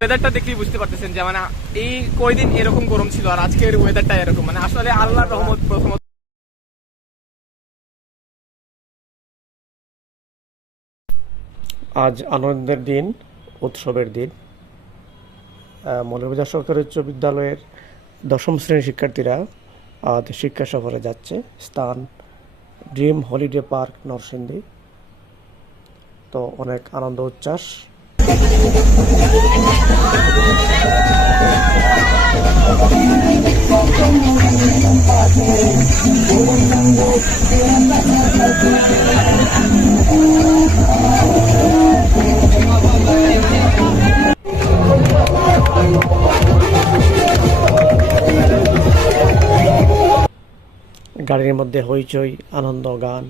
ওয়েদারটা দেখলেই বুঝতে পারতেছেন যে মানে এই কয়দিন এরকম গরম ছিল আর আজকের ওয়েদারটা এরকম। মানে আসলে আল্লাহর রহমত প্রথমত আজ আনন্দের দিন, উৎসবের দিন। মৌলভীবাজার সরকারি উচ্চ বিদ্যালয়ের দশম শ্রেণির শিক্ষার্থীরা আজ শিক্ষা সফরে যাচ্ছে। স্থান ড্রিম হলিডে পার্ক নরসিংদী। তো অনেক আনন্দ, উচ্ছ্বাস। গাড়ির মধ্যে হইচই আনন্দ গান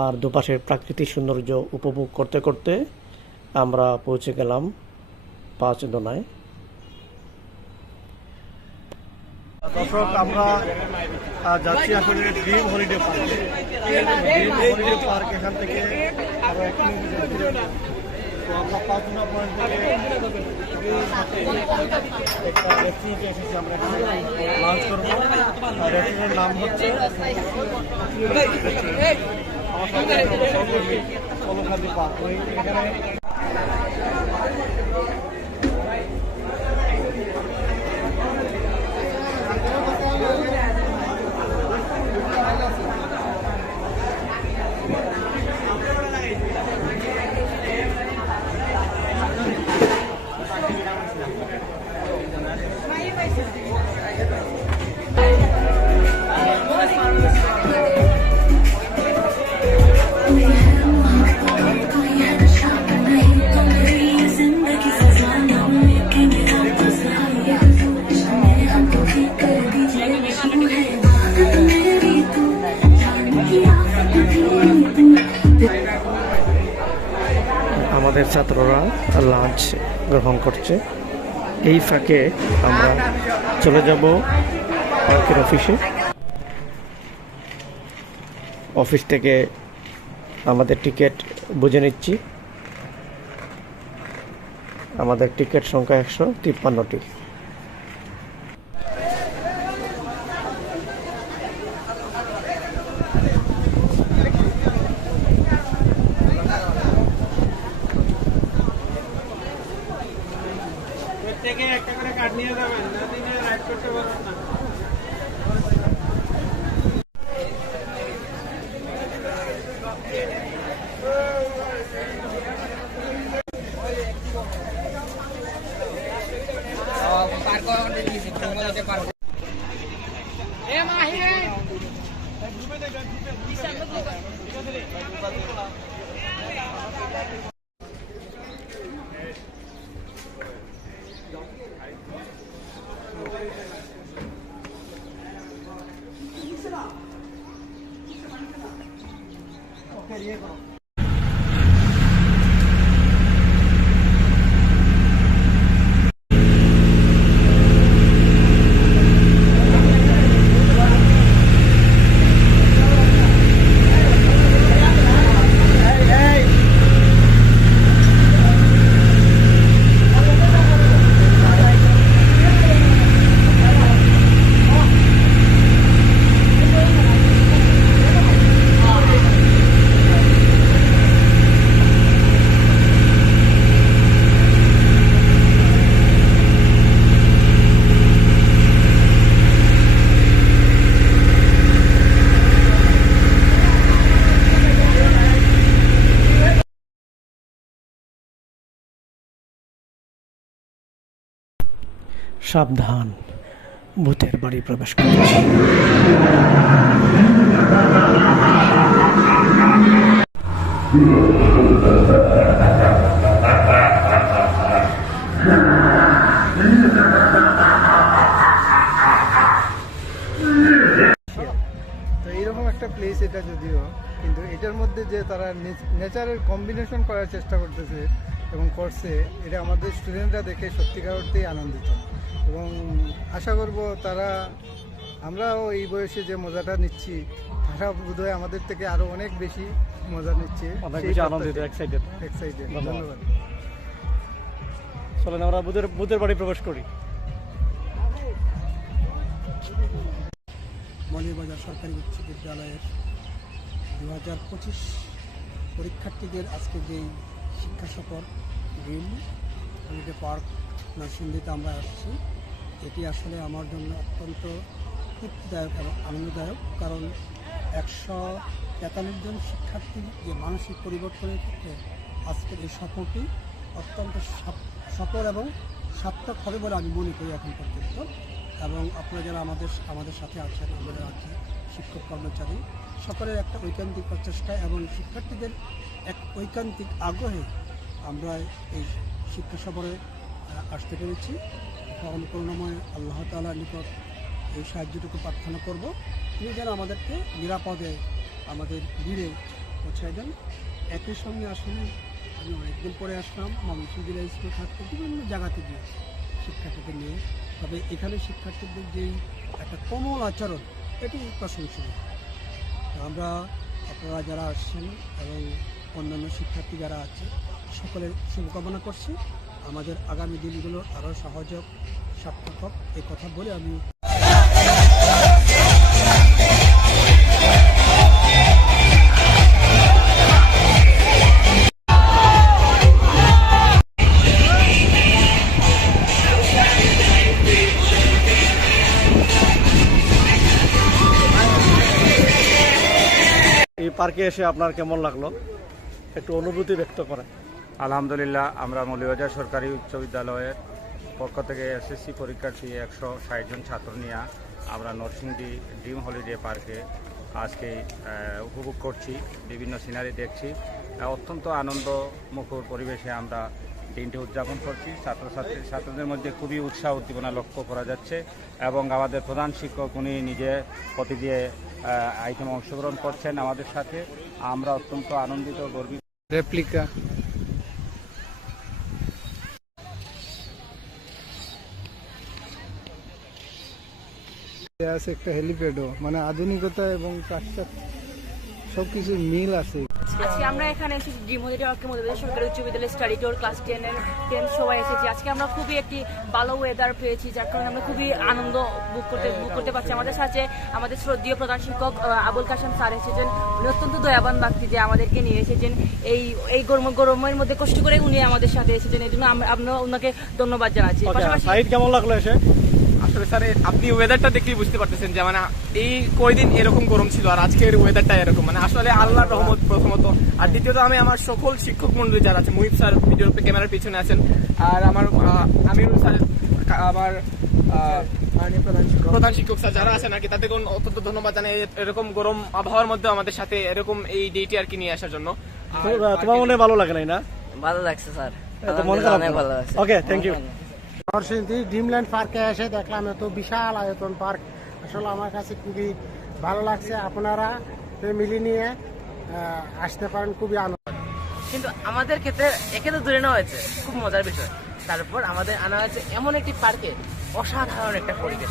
আর দুপাশের প্রাকৃতিক সৌন্দর্য উপভোগ করতে করতে আমরা পৌঁছে গেলাম পাঁচ দোনায় দর্শক আমরা যাচ্ছি আসলে ড্রিম হলিডে পার্কে ড্রিম হলিডে পার্ক এখান থেকে আরও এক কিলোমিটার দূরে। তো আমরা পাঁচনা পয়েন্ট একটা রেস্টুরেন্টে এসেছি আমরা লাঞ্চ করব আর রেস্টুরেন্টের নাম হচ্ছে কলকাতি পার্ক এখানে আমাদের ছাত্ররা লাঞ্চ গ্রহণ করছে। এই ফাঁকে আমরা চলে যাব পার্কের অফিসে অফিস থেকে আমাদের টিকিট বুঝে নিচ্ছি। আমাদের টিকিট সংখ্যা একশো তিপ্পান্নটি। একটা করে কার্ড নিয়ে যাবেন না দিনে রাইড করতে পারবেন না সাবধান, ভূতের বাড়ি প্রবেশ করছে। একটা প্লেস এটা যদিও, কিন্তু এটার মধ্যে যে তারা নেচারের কম্বিনেশন করার চেষ্টা করতেছে এবং করছে, এটা আমাদের স্টুডেন্টরা দেখে সত্যিকার অর্থেই আনন্দিত। এবং আশা করব তারা আমরাও এই বয়সে যে মজাটা নিচ্ছি তারা বোধহয় আমাদের থেকে আরও অনেক বেশি মজা নিচ্ছে এক্সাইটেড এক্সাইটেড ধন্যবাদ। চলেন আমরা বুধের বুধের বাড়ি প্রবেশ করি। মৌলভীবাজার সরকারি উচ্চ বিদ্যালয়ের দু হাজার পঁচিশ পরীক্ষার্থীদের আজকে যেই শিক্ষা সফর ড্রিম হলিডে পার্ক নরসিংদীতে আমরা আসছি। এটি আসলে আমার জন্য অত্যন্ত তৃপ্তিদায়ক এবং আনন্দদায়ক, কারণ একশো তেতাল্লিশ জন শিক্ষার্থী যে মানসিক পরিবর্তনের ক্ষেত্রে আজকের এই সফরটি অত্যন্ত সফ- সফল এবং সার্থক হবে বলে আমি মনে করি এখন পর্যন্ত। এবং আপনারা যারা আমাদের আমাদের সাথে আছেন, আমাদের আছে শিক্ষক কর্মচারী, সকলের একটা ঐকান্তিক প্রচেষ্টা এবং শিক্ষার্থীদের এক ঐকান্তিক আগ্রহে আমরা এই শিক্ষা সফরে আসতে পেরেছি। তখন করুণাময় আল্লাহ তালার নিকট এই সাহায্যটুকু প্রার্থনা করব। তিনি যেন আমাদেরকে নিরাপদে আমাদের ভিড়ে পৌঁছায় দেন। একই সঙ্গে আসলে আমি অনেকদিন পরে আসলাম, ময়মনসিংহ জেলা স্কুল থাকতে বিভিন্ন জায়গা থেকে শিক্ষার্থীদের নিয়ে। তবে এখানে শিক্ষার্থীদের যেই একটা কোমল আচরণ, এটি প্রশংসনীয়। আমরা আপনারা যারা আসছেন এবং অন্যান্য শিক্ষার্থী যারা আছে, সকলের শুভকামনা করছি। আমাদের আগামী দিনগুলো আরও সহযোগ সার্থক। হোক এই কথা বলে আমি এই পার্কে এসে আপনার কেমন লাগল? একটু অনুভূতি ব্যক্ত করেন। আলহামদুলিল্লাহ, আমরা মৌলিবাজার সরকারি উচ্চ বিদ্যালয়ের পক্ষ থেকে এসএসসি পরীক্ষার্থী একশো ষাট জন ছাত্র নিয়ে আমরা নরসিংদী ড্রিম হলিডে পার্কে আজকে উপভোগ করছি, বিভিন্ন সিনারি দেখছি। অত্যন্ত আনন্দ মুখর পরিবেশে আমরা দিনটি উদযাপন করছি। ছাত্রছাত্রী, ছাত্রদের মধ্যে খুবই উৎসাহ, উদ্দীপনা লক্ষ্য করা যাচ্ছে এবং আমাদের প্রধান শিক্ষক উনি নিজে প্রতি দিয়ে আইটেমে অংশগ্রহণ করছেন আমাদের সাথে। আমরা অত্যন্ত আনন্দিত, গর্বিত। রেপ্লিকা আছে একটা হেলিপ্যাডও মানে আধুনিকতা এবং পাশ্চাত্য সব কিছু মিল আছে। আজকে আমরা এখানে এসেছি ড্রিম হলিডে ওয়ার্কের মধ্যে সরকারি উচ্চ বিদ্যালয় স্টাডি টোর ক্লাস টেনের টেন সবাই এসেছি। আজকে আমরা খুবই একটি ভালো ওয়েদার পেয়েছি যার কারণে আমরা খুবই আনন্দ বুক করতে বুক করতে পারছি। আমাদের সাথে আমাদের শ্রদ্ধীয় প্রধান শিক্ষক আবুল কাসেম স্যার এসেছেন। উনি অত্যন্ত দয়াবান ব্যক্তি যে আমাদেরকে নিয়ে এসেছেন। এই এই গরম গরমের মধ্যে কষ্ট করে উনি আমাদের সাথে এসেছেন। এই জন্য আমরা আমরা ওনাকে ধন্যবাদ জানাচ্ছি। পাশাপাশি কেমন লাগল এসে? আসলে স্যার আপনি ওয়েদারটা দেখলেই বুঝতে পারতেছেন যে মানে এই কয়দিন এরকম গরম ছিল আর আজকের ওয়েদারটা এরকম। মানে আসলে আল্লাহর রহমত প্রথমত। আর দ্বিতীয়ত আমি আমার সকল শিক্ষক মন্ডলী যারা আছে মুহিব স্যার ভিডিওর ক্যামেরার পিছনে আছেন আর আমার আমিরুল স্যার আমার প্রধান শিক্ষক। স্যার যারা আছেন আর কি তাদেরকে অত্যন্ত ধন্যবাদ জানাই এরকম গরম আবহাওয়ার মধ্যে আমাদের সাথে এরকম এই ডেটি আর কি নিয়ে আসার জন্য। তোমার মনে ভালো লাগে নাই না? ভালো লাগছে স্যার। ভালো লাগছে। Okay thank you Narsingdi Dreamland পার্কে এসে দেখলাম এত বিশাল আয়তন পার্ক। আসলে আমার কাছে খুবই ভালো লাগছে। আপনারা ফ্যামিলি নিয়ে আসতে পারেন, খুবই আনন্দ। কিন্তু আমাদের ক্ষেত্রে একে তো দূরে নেওয়া হয়েছে, খুব মজার বিষয়। তারপর আমাদের আনা হয়েছে এমন একটি পার্কে অসাধারণ একটা পরিবেশ।